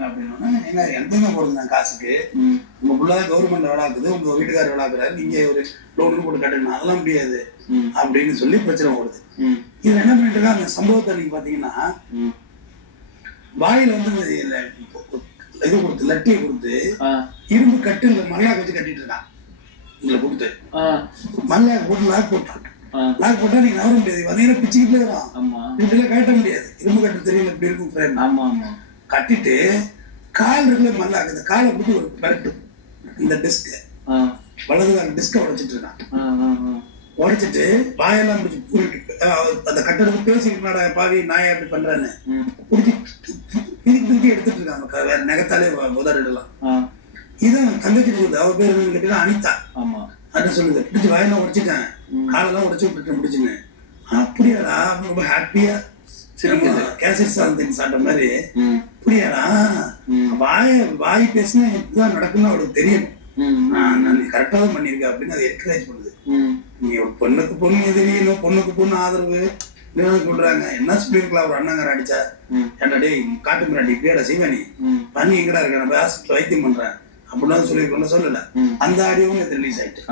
கொடுங்க அப்படின்னா, ஏன்னா எந்தங்க போடுங்க காசுக்கு, உங்க பிள்ளைதான் கவர்மெண்ட் வேலாக்குது, உங்க வீட்டுக்காரர் வேலாக்குறாரு, நீங்க ஒரு லோனுக்கு போட்டு கட்டணும், அதெல்லாம் முடியாது அப்படின்னு சொல்லி பிரச்சனை ஓடுது. இதுல என்ன பண்ணிட்டு இருக்கா, அந்த சம்பவத்தை நீங்க பாத்தீங்கன்னா வாயில வந்து இது கொடுத்து லட்டியை கொடுத்து இரும்பு கட்டு இந்த மல்லாக்கு வச்சு கட்டிட்டு இருக்கான். இதுல கொடுத்து மல்லாக்கு போட்டு லாக் போட்டான். லாக் போட்டா நீங்க நவர முடியாது, வந்தீங்கன்னா பிச்சுக்கிட்டே வரும், வீட்டுல கட்ட முடியாது. இரும்பு கட்டு தெரியல எப்படி இருக்கும் ஃப்ரெண்ட். கட்டிட்டு கால் இருக்குல்ல மல்லாக்கு, இந்த காலை போட்டு ஒரு பரட்டு இந்த டிஸ்க் வலதுகால டிஸ்க உடைச்சிட்டு இருக்கான். உடைச்சிட்டு வாயெல்லாம் முடிச்சு அந்த கட்டடத்துக்கு பேசிக்கிட்டு பாவி நாயை அப்படி பண்றான்னு பிடிச்சி பிரிக்கி எடுத்துட்டு இருக்காங்க. வேற நகத்தாலே உதறிடலாம். இதான் தங்கச்சி போகுது. அவ பேர் என்னன்னு கேட்டீங்கன்னா அனிதா அப்படின்னு சொல்லுது. பிடிச்சி வாயெல்லாம் உடைச்சிட்டேன், காலெல்லாம் உடைச்சு விட்டுட்டு முடிச்சுன்னு. அப்படியாடா, ரொம்ப ஹாப்பியா கேசட் சாந்தன் சாப்பிட்ட மாதிரி. அப்படியாடா, வாய் பேசினா இப்படிதான் நடக்கும்னு அவளுக்கு தெரியும். நான் கரெக்டா தான் பண்ணிருக்கேன் அப்படின்னு அதை என்கரேஜ் பண்ணுது. நீ ஒரு பொண்ணுக்கு பொண்ணு எதிரியும் பொண்ணுக்கு பொண்ணு ஆதரவு சொல்றாங்க. என்ன சொல்லிருக்கலாம், ஒரு அண்ணாங்கார அடிச்சா ஏன்டா டே காட்டு முன்னாடி இப்படியாடா செய்வேன், நீ பண்ணி எங்கடா இருக்க, நான் ஹாஸ்பிட்டல் வைத்தியம் பண்றேன் அப்படின்னா சொல்லிருக்கோம்னு சொல்லல. அந்த ஆடியோவும் ரிலீஸ் ஆயிட்டு.